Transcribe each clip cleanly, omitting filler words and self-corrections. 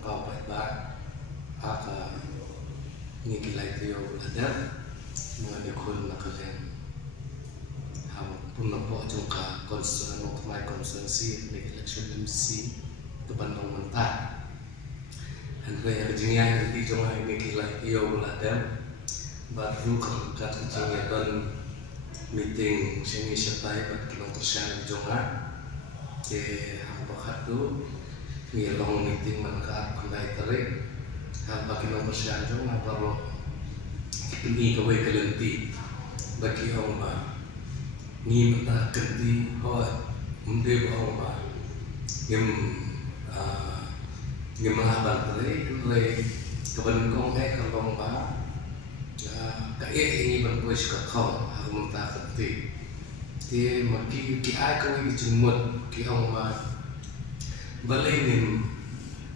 pau pai ba aka ni kilai tio ada mga dekul nakalen ham punna po jungka konstitusi no mai konstitusi ni election MC ke Bandung mentah dan yang jengai di jungka ni kilai tio ada baru kat jengai ban meeting sini sertai bat kilang persian jungka ke ham bakatu ni long meeting manka kulai tarik ham kilang persian jungka baru ini kawai kelenti bagi orang ba ni mentah kerti hoi munde orang ba ngem laban tadi le keban kong kalau ba ini berpuas ke kau aku mentah kerti dia maki ki ai kawai jumut ki orang ba balai ngem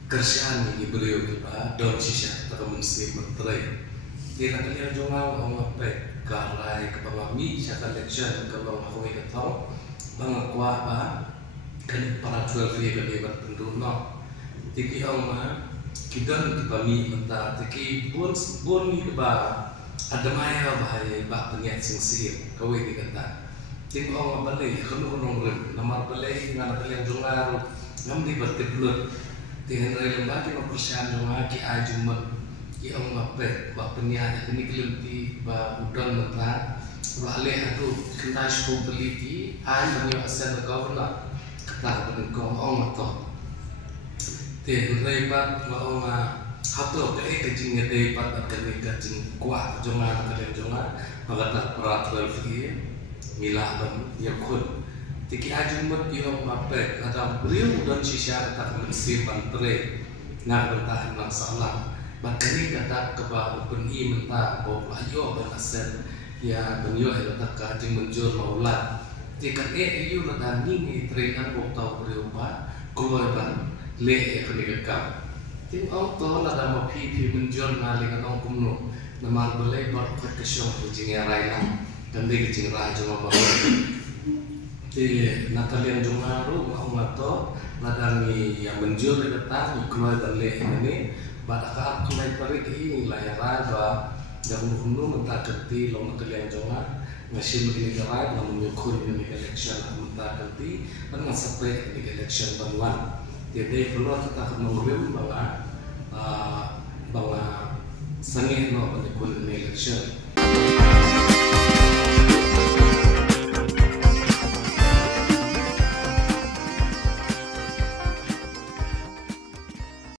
kerjaan ni beliau ba don sisa tak mesti menteri dia nak lihat jongau orang apa karai kepalami siapa election kalau aku ingat tahu bang kuah apa kan para jual free kan dia bertentu no tiki orang kita kepalami mentah tiki bun ni keba ada maya bahaya bak penyiat singsi kau ini kata tiki orang balai kalau orang nama balai dengan kalian jongau ngam di bertebulut dengan lembah di persian jongau ki ajumat ki ông apa bak penyiar ini kelenti bak udang mentah balik itu kena sepuluh teliti ai banyak asal governor kata pendekong orang atau teh lebat mau hatlo ke kecing ngedai pat akan kecing kuat jongan kalian jongan maka tak peraturan fikir milah ban yakun tiki ajumat yang apa kata beliau dan sisa tak mesti bantre nak bertahan masalah Makanya kata kebab beni mentah bawa ayo berhasil ya beniyo kata kajing menjur maulat. Jika ayo nak ni trainan bawa berubah keluar ban le kenikam. Tim auto ada mapi menjur ngaling orang kumno. Nama belai berkat kesyong kucing rainan dan dia kucing raja bawa. Di nakalian jumaru mau ngato ladang yang menjur kata keluar dan le ini. Badakah kembali tarik ini layar apa yang mungkin mentah kerti long kalian jongan masih begini gerai namun menyukun ini election mentah kerti dan sampai ini election baruan jadi perlu kita akan mengurim bahwa sengit no menyukun ini election